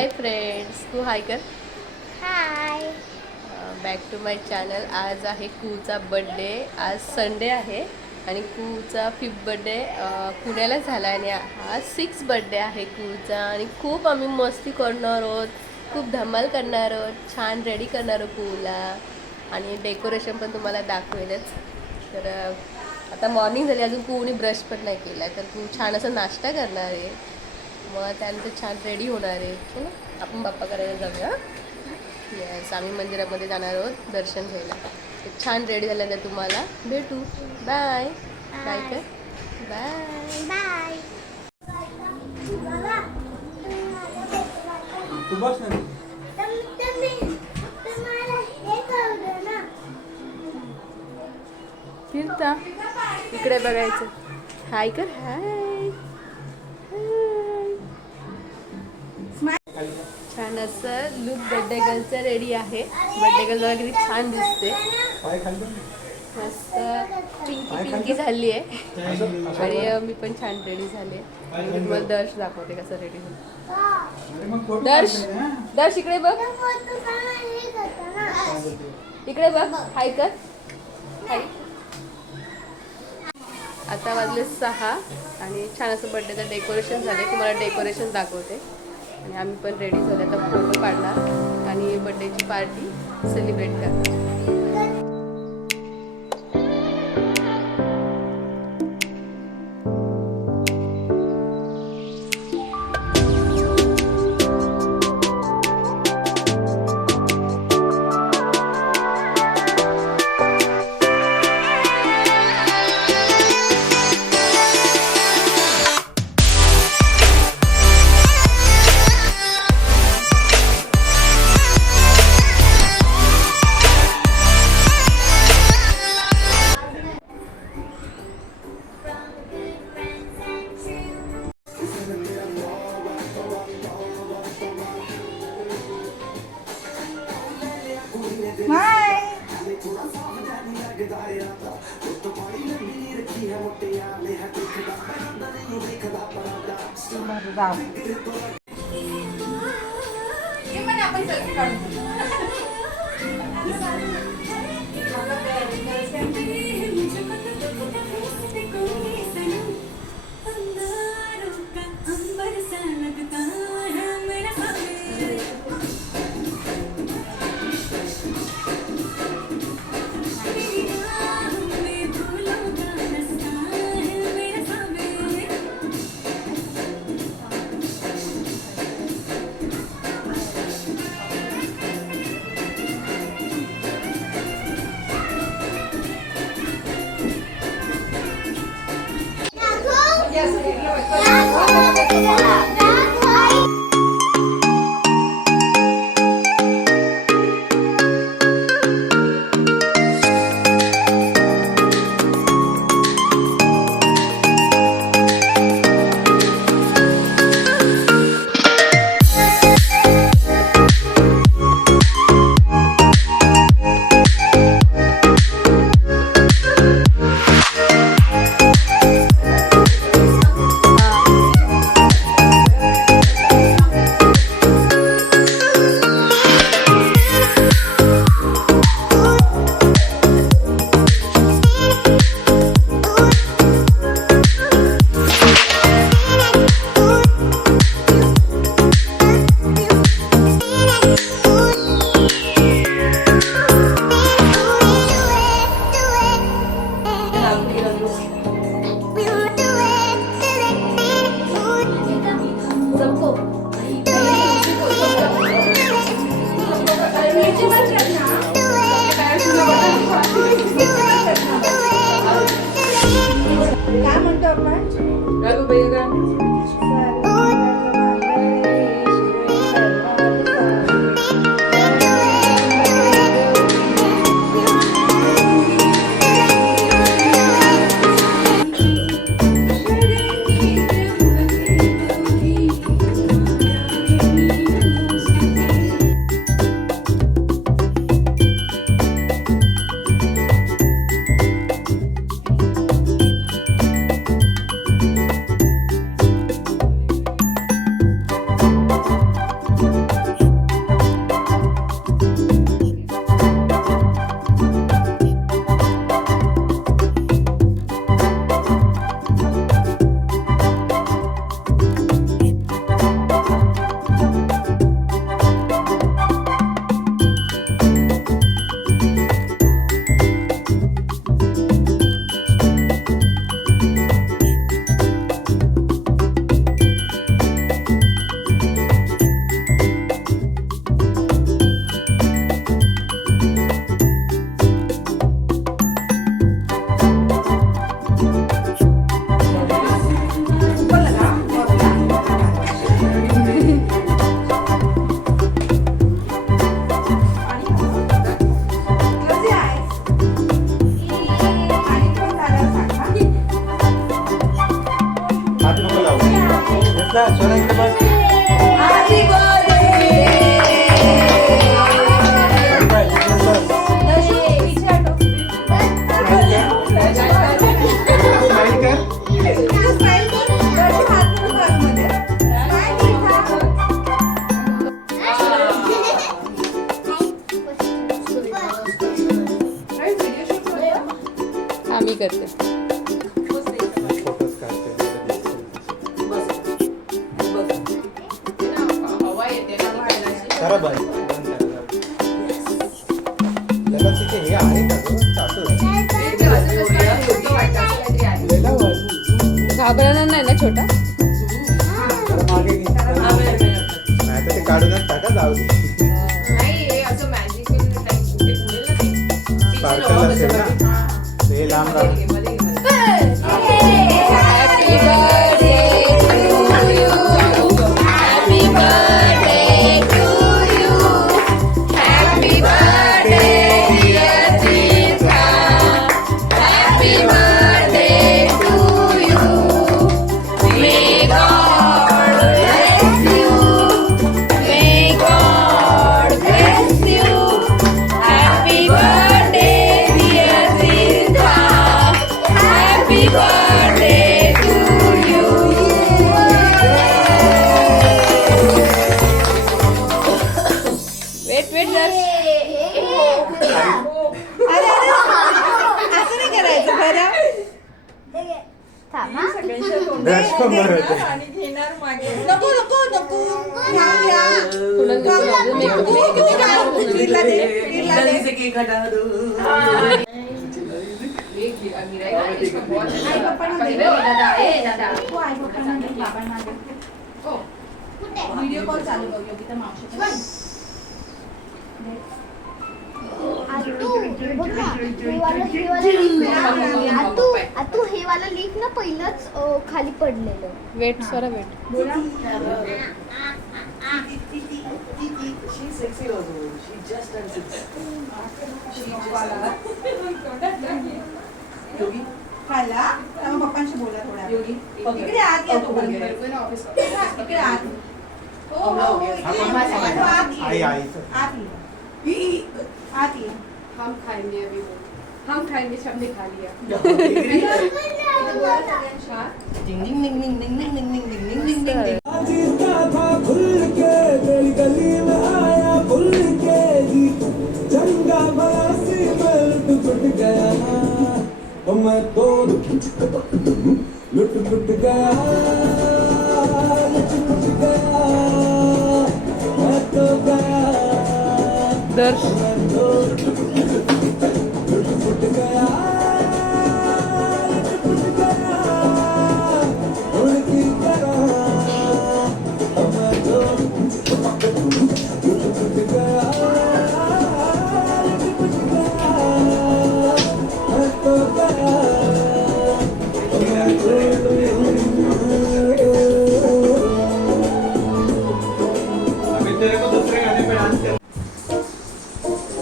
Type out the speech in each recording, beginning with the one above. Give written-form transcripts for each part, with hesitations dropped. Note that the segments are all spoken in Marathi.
हाय फ्रेंड्स, तू हाय कर. Hi. Back to my channel. आज आहे कूचा बड्डे. आज संडे आहे आणि कूचा 5th बड्डे पुण्याला झाला आणि हा 6th बड्डे आहे कूचा. आणि खूप आम्ही मस्ती करणार आहोत, खूप धमाल करणार आहोत, छान रेडी करणार आहोत कूला. आणि डेकोरेशन पण तुम्हाला दाखवेलच. तर आता मॉर्निंग झाली, अजून कूने ब्रश पण नाही केला, तर कू छान असं नाश्ता करणार आहे. मग त्यानंतर छान रेडी होणार आहे. चलो आपण बाप्पा करायला जाऊया. येस, आम्ही मंदिरामध्ये जाणार आहोत दर्शन घ्यायला. तर छान रेडी झाल्यानंतर तुम्हाला भेटू. बाय बाय कर. Bye bye. फिरता इकडे बघायचं. हाय कर. हाय. छान असं लुक बड्डे गर्लचं रेडी आहे. बड्डे गर्ल बघा किती छान दिसते. मस्त पिंकी पिंकी झाली आहे. आणि मी पण छान रेडी झाले. मी तुम्हाला दर्श दाखवते कसं रेडी होईल. दर्श इकडे बघ. इकडे बघ. हाय कर. हाय. आता वाजले 6 आणि छान असं बड्डेचं डेकोरेशन झाले. तुम्हाला डेकोरेशन दाखवते. आणि आम्ही पण रेडी झाले. आता फोटो काढणार आणि बड्डेची पार्टी सेलिब्रेट करणार. जा सोना इकडे बस. हॅपी स्माइल कर. आम्ही करते. फोटोज काढते. करा बाय. त्याला तिथे हे आहे का गं? सासू. लेला वाजू. घाबरणार नाही ना छोटा? जरा मागे घे. नाही तर ते काढूनच टाका जाऊ दे. स्पार्कल असेल ना ते लांब राहून. Happy birthday to you. Happy birthday to you. Happy birthday dear Chitra. Happy birthday to you. May God bless you. May God bless you. Happy birthday dear Chitra. Happy birthday to you. Wait wait जर असं नाही करायचं बरं. ब्रश पण बरं नको नको नको घ्या, घ्या. तुला वीरला दे, वीरला दे. व्हिडिओ कॉल चालू बघ योगिता मावशीचा. तू हे वाला लीक ना पहिलंच खाली पडलेलं. Wait sir wait. खायला मग पप्पांशी बोला थोडा. इकडे आत या तो इकडे आत. हो हो हो इकडे आत ये. आई आईचं. आत ये. आत ये. हम खाएंगे अभी वो. हम खाएंगे सबने खा लिया. डिंग डिंग डिंग डिंग डिंग डिंग डिंग डिंग डिंग डिंग डिंग डिंग. जीता था खुल के गली गली में आया खुल के जी चंगा बड़ा सी बेल्ट टूट गया और मैं तो लुट लुट गया लुट लुट गया मैं तो गया दर्श मैं तो लुट लुट गया लुट लुट गया उनकी तरह मैं तो लुट लुट गया लुट लुट गया मैं तो गया मैं तो अभी तेरे को दूसरे गाने पे डांस कर.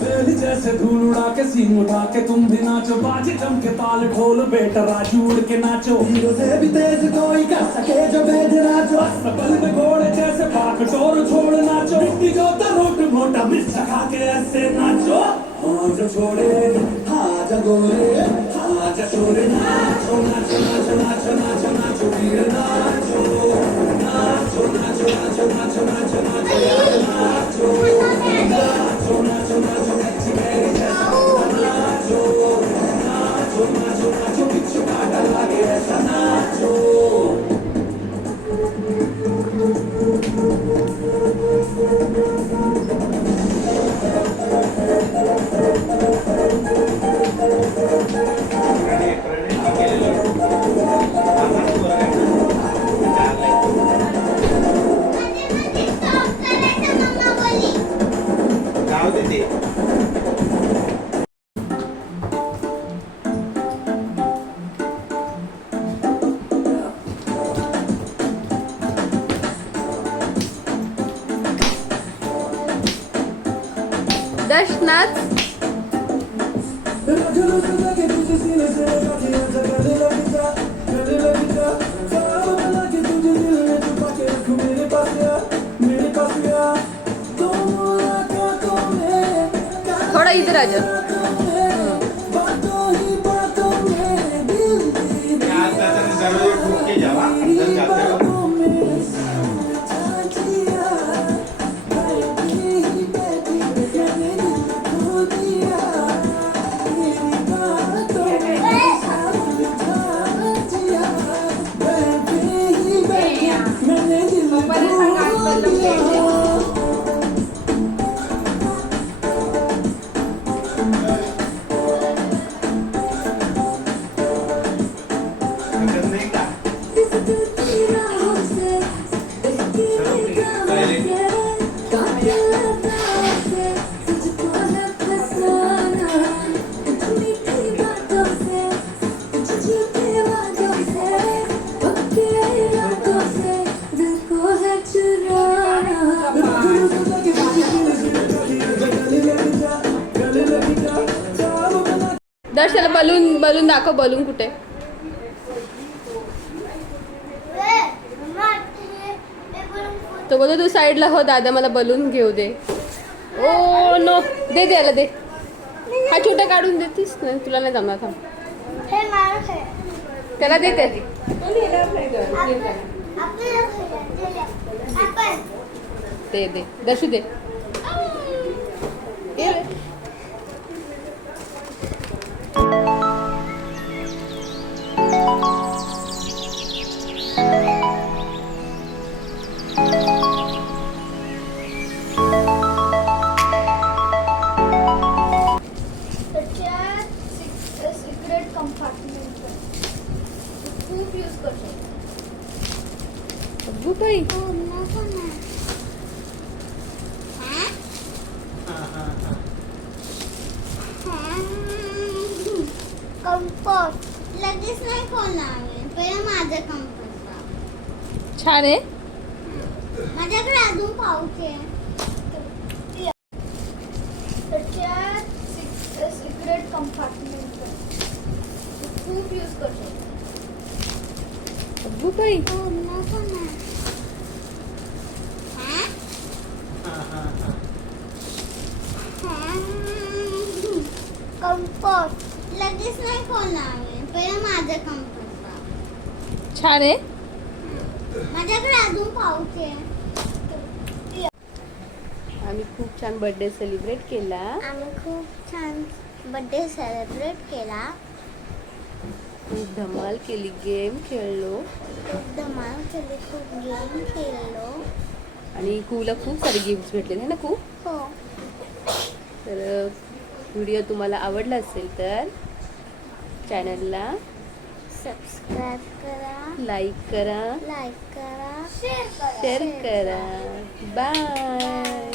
मेल जैसे धूल उड़ा के सीन उठा के तुम भी नाचो बाजे जम के ताल ढोल बेटा राजू उड़ के नाचो हीरो से भी तेज कोई कर सके जो बेज नाचो सकल में घोड़े जैसे पाक टोर छोड़ नाचो मिट्टी जो रोट मोटा मिर्च खा के ऐसे नाचो हाँ जो छोड़े हाँ जा गोरे हाँ जा छोड़े नाचो नाचो नाचो नाचो नाचो नाचो वीर नाचो नाचो नाचो नाचो नाचो नाचो नाचो नाचो नाचो नाचो नाचो कच्ची मेरी जैसा नाचो नाचो नाचो नाचो बिच्छू काटा लागे ऐसा नाचो जाऊ दे ते. दर्शनाथ माझ्यावर. आज त्याच्याने दरवाजे ठोके जावा अंदर जाते हो. अंदर नाही का? दर्श त्याला बलून बलून दाखव. बलून कुठे? तो बोलतो तू साईडला हो दादा मला बलून घेऊ दे. ओ नो दे द्यायला दे. हा छोटा काढून देतीस नाही तुला नाही जमणार. थांब हे माणूस आहे. त्याला दे ते. आपण दे दे दर्शू दे. ये रे. सिक्रेट कंपार्टमेंट खूप यूज करतो. अब्बू ताई कंपोस्ट लगेच नाही खोलणार मी. पहिला माझं कंपोस्ट छान आहे. माझ्याकडे अजून पाऊच आहे. सिक्रेट कंपार्टमेंट खूप यूज करतो. अब्बू ताई कंपोस्ट लगेच नाही खोलणार मी. पहिला माझं कंपोस्ट छान आहे. माझ्याकडे अजून पाऊच आहे. आम्ही खूप छान बर्थडे सेलिब्रेट केला. आम्ही खूप छान बर्थडे सेलिब्रेट केला. खूप धमाल केली. गेम खेळलो खूप धमाल केली. खूप गेम खेळलो. आणि कूला खूप सारे गिफ्ट्स भेटले है ना कू. हो. तर व्हिडिओ तुम्हाला आवडला असेल तर चॅनलला सबस्क्राईब करा. लाईक करा. लाईक करा. शेअर करा. बाय.